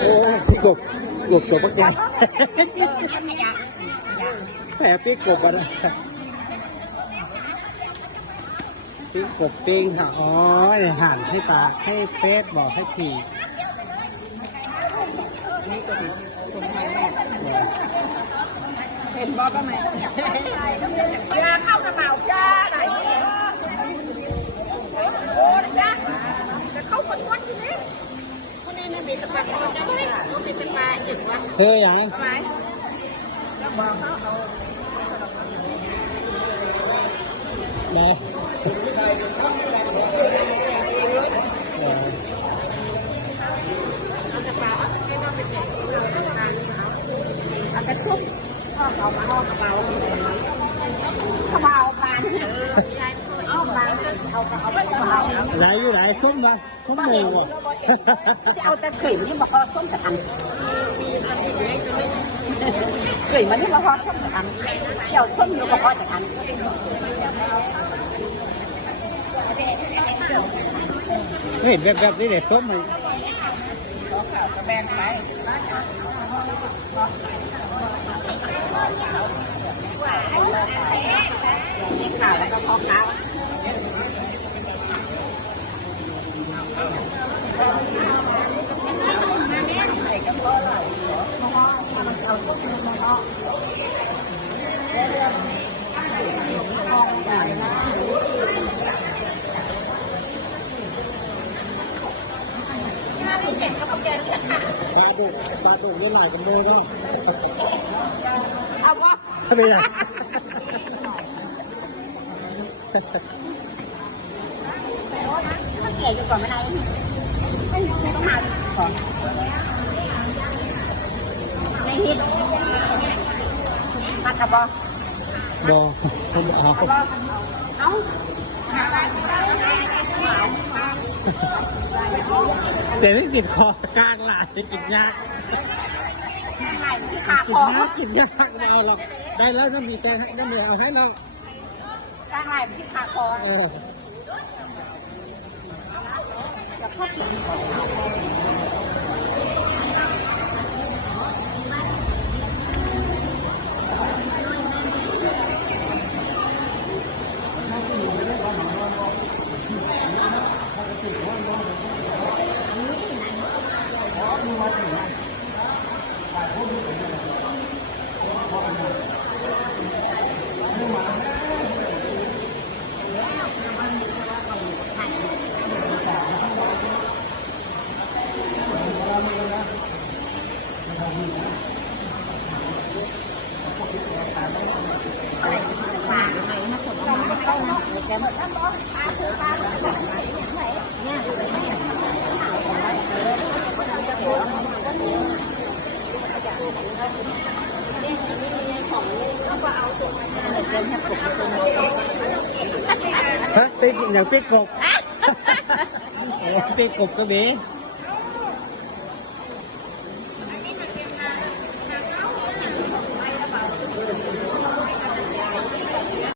โอ้ยพี่กบกบตัวปักใหญ่แหมพี่กบอะไรพี่กบปิ้งค่ะอ๋อหั่นให้ปลาให้เฟสบอกให้ขี่เห็นบอกก็ไหมจ้าเข้ากระเป๋าจ้าไหนโอ้จ้าจะเข้าคนวัดที่นี่คนนี้มีสปาร์ตจ้าเลยเขา เป็นสปาอย่างวะเธออย่างทำไมก็บอกเขาเอานะเออเอากระชุบพ่อเขามาเอากระเป๋ากระเป๋าบานเอาบานเอาเอาไปกระเป๋าไหนอยู่ไหนส้มนะส้มหมูอะจะเอาแต่กลิ่นนี่บอกว่าส้มตะอันกลิ่นมันที่บอกว่าส้มตะอันเจ้าส้มอยู่บอกว่าตะอัน เห็นแบบแบบนี้เด็กส้มมัน แบ่งไปนี่ข่าวแล้วก็ข้อข้าวใส่ก็พอเลยเพราะว่ามันเอาต้นมันเนาะ ปลาดุกปลาดุกเมื่อไรกับโมก็เอาว่าอะไรอะถ้าเกลี่ยอยู่ก่อนไม่ได้ไม่ต้องมาก่อนในฮิตมากระบอกบอผมอ๋อกระบอก เอาแต่ไม่กินคอกลางหลายกินยากไหนที่ขากิคนอยากกินยากไม่เอาหรอกได้แล้วน้ำมีแต่น้ำมีเอาให้เรากลางไหนที่ขาคอเออ จะเข้าถึงฮะ